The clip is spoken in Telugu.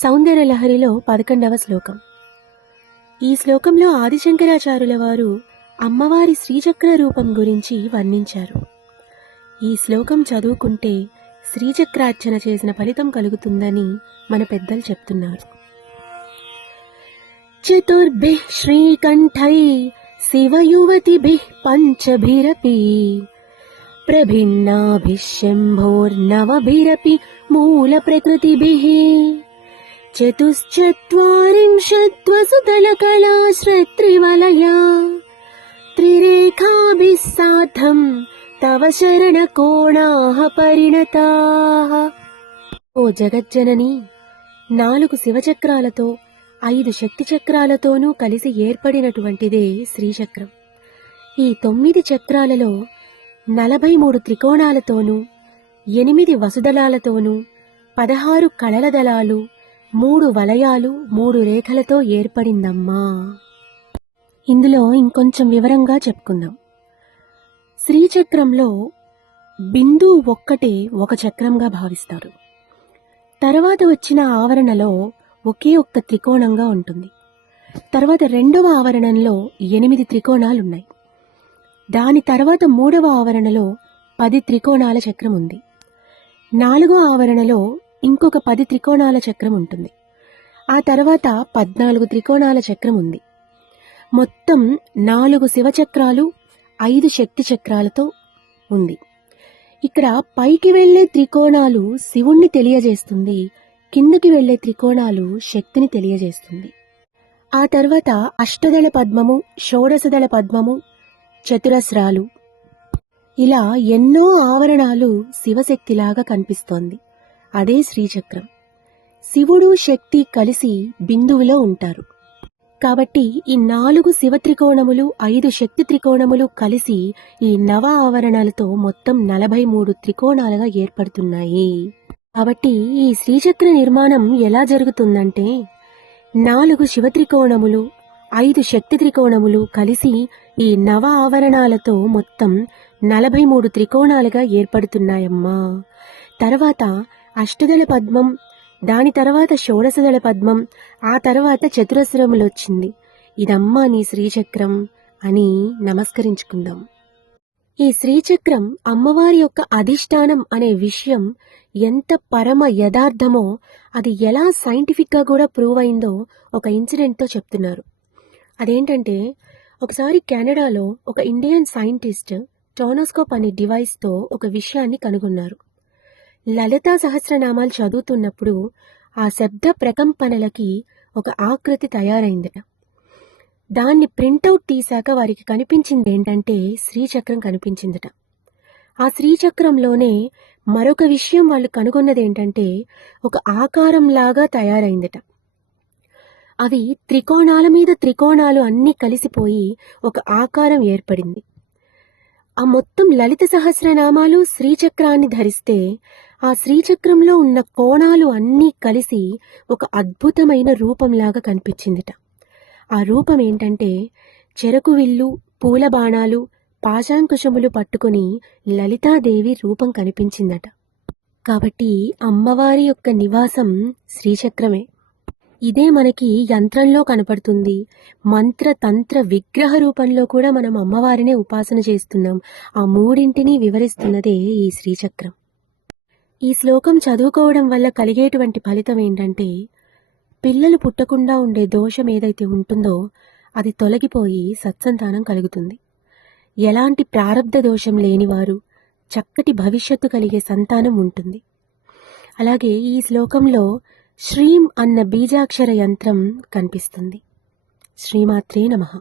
సౌందర్యలహరిలో 11వ శ్లోకం. ఈ శ్లోకంలో ఆదిశంకరాచార్యుల వారు అమ్మవారి శ్రీచక్ర రూపం గురించి వర్ణించారు. ఈ శ్లోకం చదువుకుంటే శ్రీచక్రార్చన చేసిన ఫలితం కలుగుతుందని మన పెద్దలు చెప్తున్నారు. చతుర్భిః శ్రీకంఠై శివయువతిభిః పంచభిరపి ప్రభిన్నాభిః శంభోర్నవభిరపి మూల ప్రకృతిభిః చతుశ్చత్వారింశద్వసుతలకళాశ్రత్రివలయా త్రిరేఖాభిः సాధం తవ శరణకోణాః పరిణతాః. ఓ జగజ్జనని, 4 శివచక్రాలతో 5 శక్తి చక్రాలతోనూ కలిసి ఏర్పడినటువంటిదే శ్రీచక్రం. ఈ 9 చక్రాలలో 43 త్రికోణాలతోనూ 8 వసుదళాలతోనూ 16 కళల దళాలు 3 వలయాలు 3 రేఖలతో ఏర్పడిందమ్మా. ఇందులో ఇంకొంచెం వివరంగా చెప్పుకుందాం. శ్రీచక్రంలో బిందువు ఒక్కటే ఒక చక్రంగా భావిస్తారు. తర్వాత వచ్చిన ఆవరణలో ఒకే ఒక్క త్రికోణంగా ఉంటుంది. తర్వాత 2వ ఆవరణంలో 8 త్రికోణాలున్నాయి. దాని తర్వాత 3వ ఆవరణలో 10 త్రికోణాల చక్రం ఉంది. 4వ ఆవరణలో ఇంకొక 10 త్రికోణాల చక్రం ఉంటుంది. ఆ తర్వాత 14 త్రికోణాల చక్రం ఉంది. మొత్తం 4 శివచక్రాలు 5 శక్తి చక్రాలతో ఉంది. ఇక్కడ పైకి వెళ్లే త్రికోణాలు శివుణ్ణి తెలియజేస్తుంది, కిందకి వెళ్లే త్రికోణాలు శక్తిని తెలియజేస్తుంది. ఆ తర్వాత అష్టదళ పద్మము, షోడశదళ పద్మము, చతురస్రాలు, ఇలా ఎన్నో ఆవరణాలు శివశక్తిలాగా కనిపిస్తోంది. అదే శ్రీచక్రం. శివుడు శక్తి కలిసి బిందువులో ఉంటారు. కాబట్టి ఈ 4 శివ త్రికోణములు 5 శక్తి త్రికోణములు కలిసి ఈ నవ ఆవరణలతో మొత్తం 43 త్రికోణాలుగా ఏర్పడుతున్నాయి. కాబట్టి ఈ శ్రీచక్ర నిర్మాణం ఎలా జరుగుతుందంటే 4 శివ త్రికోణములు 5 శక్తి త్రికోణములు కలిసి ఈ నవ ఆవరణాలతో మొత్తం 43 త్రికోణాలుగా ఏర్పడుతున్నాయమ్మా. తర్వాత అష్టదళ పద్మం, దాని తర్వాత షోడశదళ పద్మం, ఆ తర్వాత చతురస్రములొచ్చింది. ఇదమ్మా నీ శ్రీచక్రం అని నమస్కరించుకుందాం. ఈ శ్రీచక్రం అమ్మవారి యొక్క అధిష్టానం అనే విషయం ఎంత పరమ యథార్థమో, అది ఎలా సైంటిఫిక్ గా కూడా ప్రూవ్ అయిందో ఒక ఇన్సిడెంట్తో చెప్తున్నారు. అదేంటంటే, ఒకసారి కెనడాలో ఒక ఇండియన్ సైంటిస్ట్ టోనోస్కోప్ అనే డివైస్తో ఒక విషయాన్ని కనుగొన్నారు. లలితా సహస్రనామాలు చదువుతున్నప్పుడు ఆ శబ్ద ప్రకంపనలకి ఒక ఆకృతి తయారైందట. దాన్ని ప్రింటౌట్ తీశాక వారికి కనిపించింది ఏంటంటే శ్రీచక్రం కనిపించిందట. ఆ శ్రీచక్రంలోనే మరొక విషయం వాళ్ళు కనుగొన్నది ఏంటంటే ఒక ఆకారంలాగా తయారైందట. అవి త్రికోణాల మీద త్రికోణాలు అన్నీ కలిసిపోయి ఒక ఆకారం ఏర్పడింది. ఆ మొత్తం లలిత సహస్రనామాలు శ్రీచక్రాన్ని ధరిస్తే ఆ శ్రీచక్రంలో ఉన్న కోణాలు అన్నీ కలిసి ఒక అద్భుతమైన రూపంలాగా కనిపించిందిట. ఆ రూపం ఏంటంటే చెరకు విల్లు, పూల బాణాలు, పాశాంకుశములు పట్టుకుని లలితాదేవి రూపం కనిపించిందట. కాబట్టి అమ్మవారి యొక్క నివాసం శ్రీచక్రమే. ఇదే మనకి యంత్రంలో కనపడుతుంది. మంత్ర తంత్ర విగ్రహ రూపంలో కూడా మనం అమ్మవారినే ఉపాసన చేస్తున్నాం. ఆ మూడింటిని వివరిస్తున్నదే ఈ శ్రీచక్రం. ఈ శ్లోకం చదువుకోవడం వల్ల కలిగేటువంటి ఫలితం ఏంటంటే పిల్లలు పుట్టకుండా ఉండే దోషం ఏదైతే ఉంటుందో అది తొలగిపోయి సత్సంతానం కలుగుతుంది. ఎలాంటి ప్రారబ్ధ దోషం లేనివారు చక్కటి భవిష్యత్తు కలిగే సంతానం ఉంటుంది. అలాగే ఈ శ్లోకంలో శ్రీం అన్న బీజాక్షర యంత్రం కనిపిస్తుంది. శ్రీమాత్రే నమః.